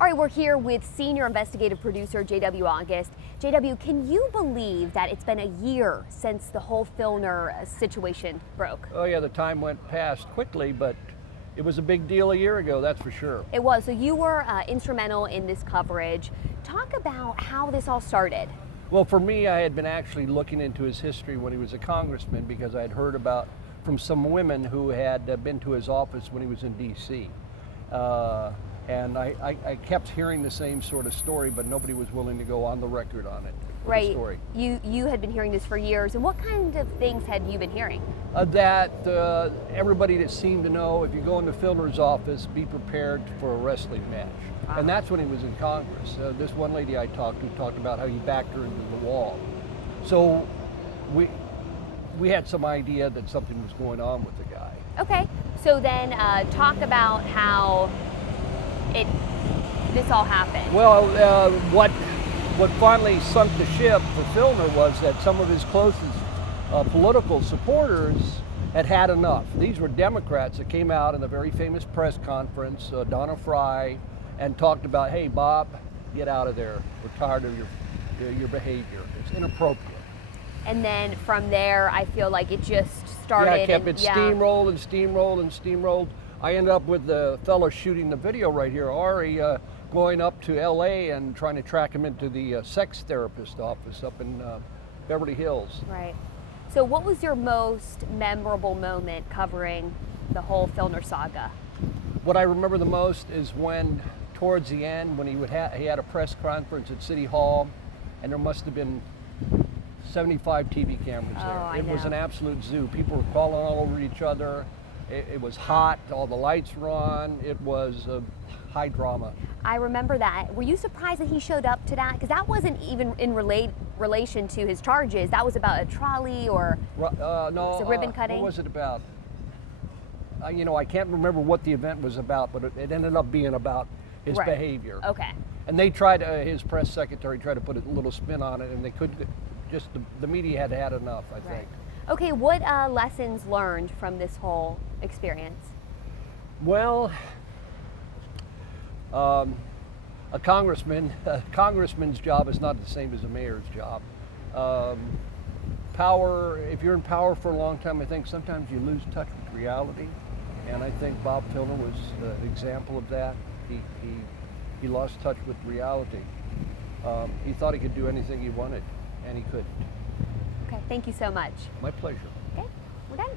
All right, we're here with Senior Investigative Producer J.W. August. J.W., can you believe that it's been a year since the whole Filner situation broke? Oh yeah, the time went past quickly, but it was a big deal a year ago, that's for sure. It was. So you were instrumental in this coverage. Talk about how this all started. Well, for me, I had been actually looking into his history when he was a congressman because I had heard about from some women who had been to his office when he was in D.C. And I kept hearing the same sort of story, but nobody was willing to go on the record on it. Right. Story. You had been hearing this for years, and what kind of things had you been hearing? That everybody that seemed to know, if you go into Filner's office, be prepared for a wrestling match. Wow. And that's when he was in Congress. This one lady I talked to talked about how he backed her into the wall. So we had some idea that something was going on with the guy. Okay, so then talk about how this all happened. Well, what finally sunk the ship for Filner was that some of his closest political supporters had had enough. These were Democrats that came out in a very famous press conference, Donna Fry, and talked about, hey, Bob, get out of there. We're tired of your behavior. It's inappropriate. And then from there, I feel like it just started. Yeah, it steamrolled. I ended up with the fellow shooting the video right here, Ari, going up to LA and trying to track him into the sex therapist office up in Beverly Hills. Right. So what was your most memorable moment covering the whole Filner saga? What I remember the most is when, towards the end, when he had a press conference at City Hall, and there must have been 75 TV cameras there. It was an absolute zoo. People were calling all over each other. It was hot, all the lights were on. It was high drama. I remember that. Were you surprised that he showed up to that? Because that wasn't even in relation to his charges. That was about a trolley or no, ribbon cutting? What was it about? I can't remember what the event was about, but it ended up being about his behavior. Okay. And they tried, his press secretary tried to put a little spin on it, and they couldn't, just the media had enough, I think. Okay, what lessons learned from this whole experience? Well, a congressman's job is not the same as a mayor's job. If you're in power for a long time, I think sometimes you lose touch with reality. And I think Bob Filner was an example of that. He lost touch with reality. He thought he could do anything he wanted, and he couldn't. Okay, thank you so much. My pleasure. Okay, we're done.